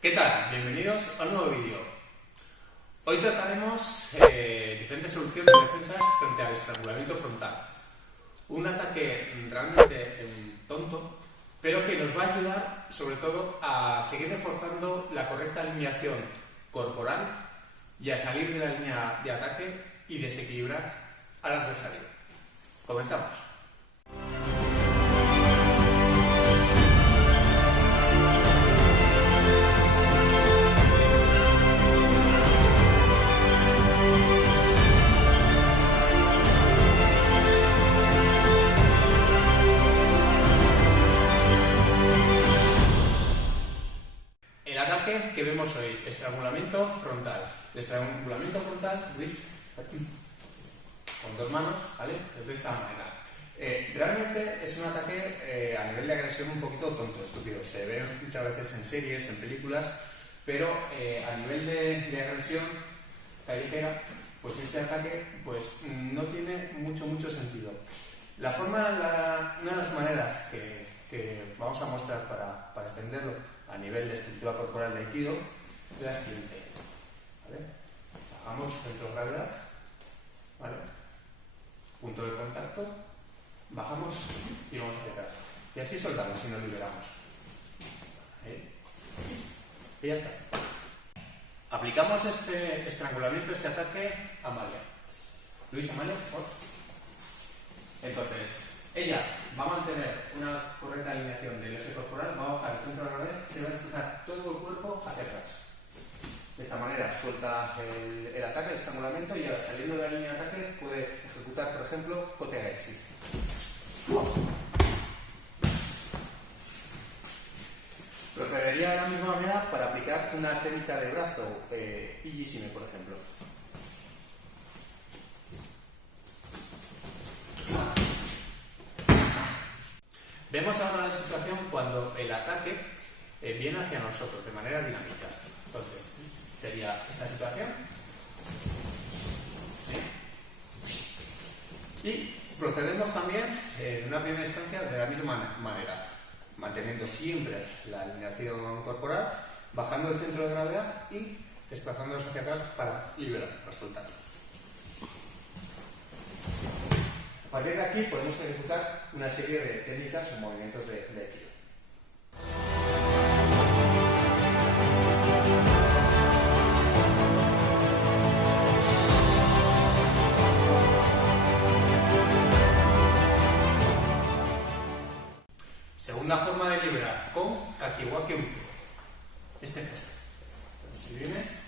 ¿Qué tal? Bienvenidos a un nuevo vídeo. Hoy trataremos diferentes soluciones de defensas frente al estrangulamiento frontal. Un ataque realmente tonto, pero que nos va a ayudar sobre todo a seguir reforzando la correcta alineación corporal y a salir de la línea de ataque y desequilibrar al adversario. Comenzamos. Que vemos hoy, estrangulamiento frontal. El estrangulamiento frontal, Luis, aquí, con dos manos, ¿vale? De esta manera. Realmente es un ataque a nivel de agresión un poquito tonto, estúpido. Se ve muchas veces en series, en películas, pero a nivel de agresión callejera, pues este ataque pues, no tiene mucho sentido. La forma, una de las maneras que vamos a mostrar para defenderlo a nivel de estructura corporal de Aikido es la siguiente. ¿Vale? Bajamos centro de gravedad, ¿vale? Punto de contacto, bajamos y vamos hacia atrás. Y así soltamos y nos liberamos. ¿Vale? Y ya está. Aplicamos este estrangulamiento, este ataque a Amalia. Luis, Amalia, por favor. Entonces, ella va a mantener una correcta alineación del eje corporal, va a bajar el centro de gravedad, se va a desplazar todo el cuerpo hacia atrás. De esta manera suelta el ataque, el estrangulamiento, y ahora saliendo de la línea de ataque puede ejecutar, por ejemplo, Kotegaeshi. Procedería de la misma manera para aplicar una técnica de brazo, Ijishime, por ejemplo. Vemos ahora la situación cuando el ataque viene hacia nosotros de manera dinámica. Entonces, sería esta situación. ¿Sí? Y procedemos también en una primera instancia de la misma manera, manteniendo siempre la alineación corporal, bajando el centro de gravedad y desplazándonos hacia atrás para liberar, para soltar. A partir de aquí podemos ejecutar una serie de técnicas o movimientos de Aikido. Segunda forma de liberar, con Kakiwake Uke. Este gesto. Si viene.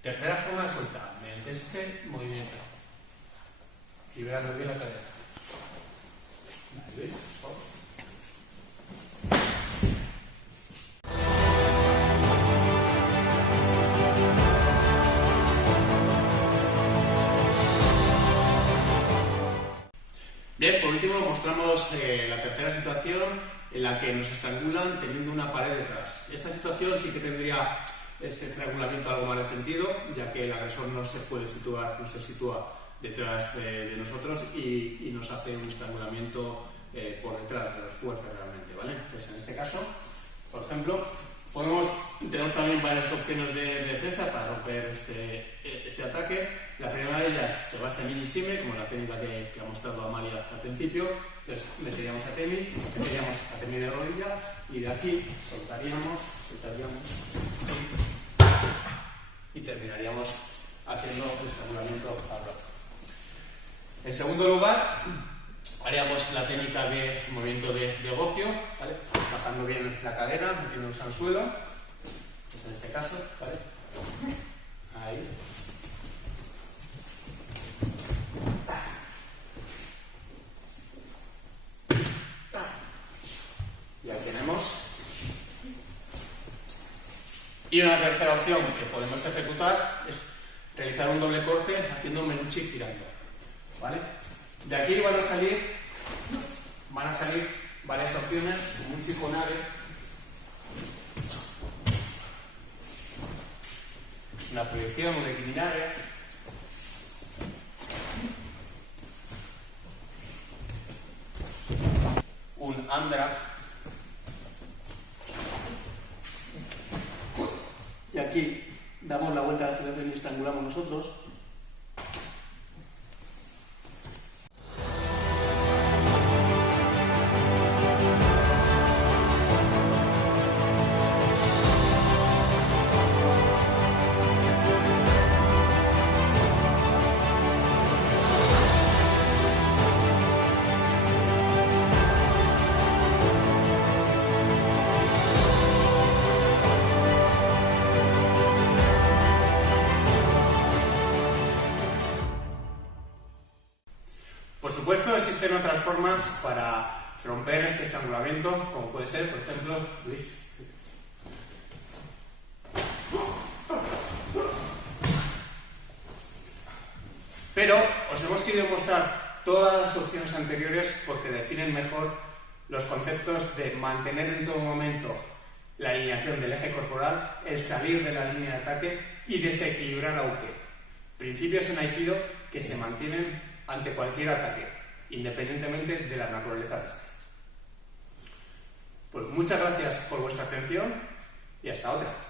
Tercera forma de soltar, mediante este movimiento. Liberando bien la cadera. ¿Veis? Bien, por último mostramos la tercera situación en la que nos estrangulan teniendo una pared detrás. Esta situación sí que tendría este estrangulamiento algo más de sentido, ya que el agresor no se puede situar, no se sitúa detrás de nosotros y nos hace un estrangulamiento por detrás, pero fuerte realmente, ¿vale? Entonces, en este caso, por ejemplo, tenemos también varias opciones de defensa para romper este ataque. La primera de ellas se basa en Ijishime, como la técnica que ha mostrado Amalia al principio. Entonces, meteríamos a Temi de rodilla y de aquí soltaríamos y terminaríamos haciendo el estrangulamiento al brazo. En segundo lugar, haríamos la técnica de movimiento de Gokyo, ¿vale? Bajando bien la cadera, metiéndonos al suelo, pues en este caso, ¿vale? Ahí. Y ahí tenemos. Y una tercera opción que podemos ejecutar es realizar un doble corte haciendo un menuchi girando, ¿vale? De aquí van a salir varias opciones, un chiconare, una proyección, un eliminare, un andra, y aquí damos la vuelta a la selección y estrangulamos nosotros. Por supuesto, existen otras formas para romper este estrangulamiento, como puede ser, por ejemplo, Luis. Pero os hemos querido mostrar todas las opciones anteriores porque definen mejor los conceptos de mantener en todo momento la alineación del eje corporal, el salir de la línea de ataque y desequilibrar a uke. Principios en Aikido que se mantienen ante cualquier ataque, independientemente de la naturaleza de este. Pues muchas gracias por vuestra atención y hasta otra.